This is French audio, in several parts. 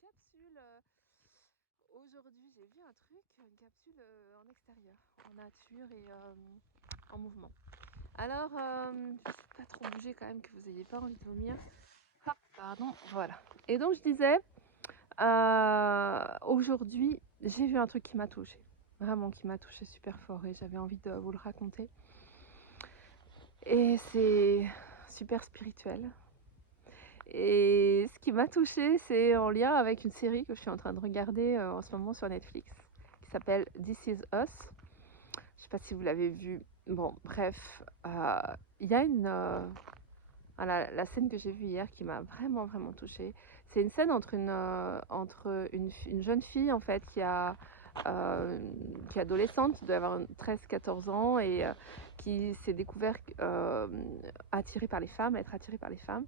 capsule. Aujourd'hui, j'ai vu un truc, une capsule en extérieur, en nature et en mouvement. Alors, je ne suis pas trop bougée quand même, que vous n'ayez pas envie de vomir. Hop, pardon, voilà. Et donc, je disais, aujourd'hui, j'ai vu un truc qui m'a touchée. Vraiment, qui m'a touchée super fort et j'avais envie de vous le raconter. Et c'est super spirituel. Et ce qui m'a touchée, c'est en lien avec une série que je suis en train de regarder en ce moment sur Netflix, qui s'appelle This Is Us. Je ne sais pas si vous l'avez vu. Bon, bref, il y a la scène que j'ai vue hier qui m'a vraiment, vraiment touchée. C'est une scène entre une jeune fille, en fait, qui est adolescente, qui doit avoir 13-14 ans, et qui s'est découverte attirée par les femmes, être attirée par les femmes,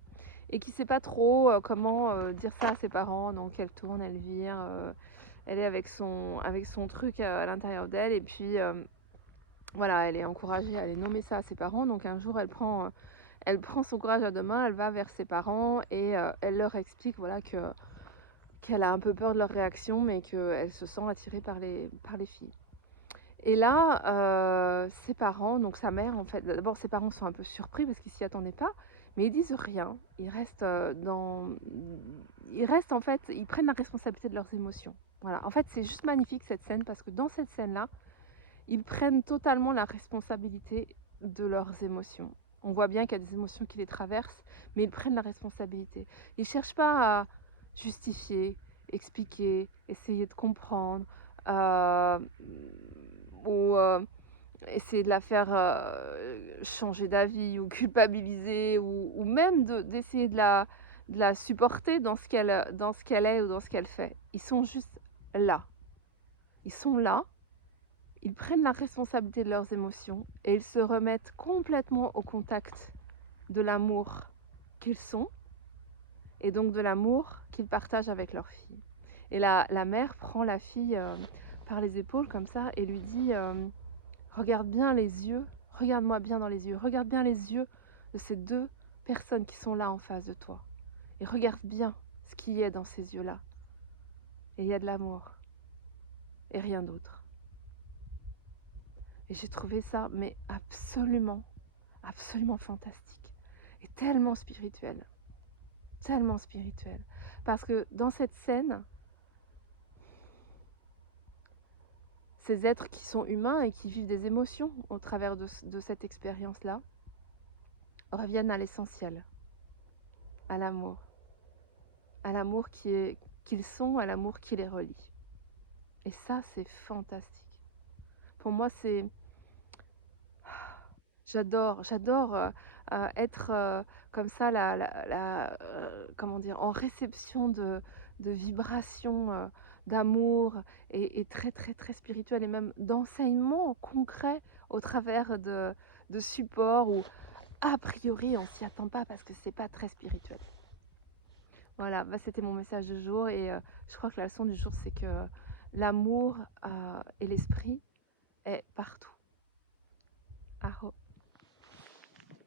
et qui ne sait pas trop comment dire ça à ses parents. Donc elle tourne, elle vire, elle est avec son truc à l'intérieur d'elle, et puis voilà, elle est encouragée à aller nommer ça à ses parents. Donc un jour, elle prend son courage à deux mains, elle va vers ses parents et elle leur explique, voilà, qu'elle a un peu peur de leur réaction, mais qu'elle se sent attirée par les filles. Et là, ses parents, donc sa mère, en fait, d'abord ses parents sont un peu surpris parce qu'ils s'y attendaient pas, mais ils disent rien. Ils restent en fait, ils prennent la responsabilité de leurs émotions. Voilà. En fait, c'est juste magnifique cette scène parce que dans cette scène-là, ils prennent totalement la responsabilité de leurs émotions. On voit bien qu'il y a des émotions qui les traversent, mais ils prennent la responsabilité. Ils ne cherchent pas à justifier, expliquer, essayer de comprendre, ou essayer de la faire changer d'avis, ou culpabiliser, ou même d'essayer de la supporter dans ce qu'elle est ou dans ce qu'elle fait. Ils sont juste là. Ils sont là. Ils prennent la responsabilité de leurs émotions et ils se remettent complètement au contact de l'amour qu'ils sont et donc de l'amour qu'ils partagent avec leur fille. Et la mère prend la fille par les épaules comme ça et lui dit regarde bien les yeux, regarde-moi bien dans les yeux, regarde bien les yeux de ces deux personnes qui sont là en face de toi. Et regarde bien ce qu'il y a dans ces yeux-là. Et il y a de l'amour et rien d'autre. Et j'ai trouvé ça, mais absolument fantastique. Et tellement spirituel. Tellement spirituel. Parce que dans cette scène, ces êtres qui sont humains et qui vivent des émotions au travers de cette expérience-là, reviennent à l'essentiel, à l'amour. À l'amour qu'ils sont, à l'amour qui les relie. Et ça, c'est fantastique. Pour moi, c'est... J'adore être comme ça, comment dire, en réception de vibrations d'amour et très très très spirituel et même d'enseignements concrets au travers de supports où a priori on s'y attend pas parce que c'est pas très spirituel. Voilà, bah, c'était mon message du jour et je crois que la leçon du jour c'est que l'amour et l'esprit est partout. Aho.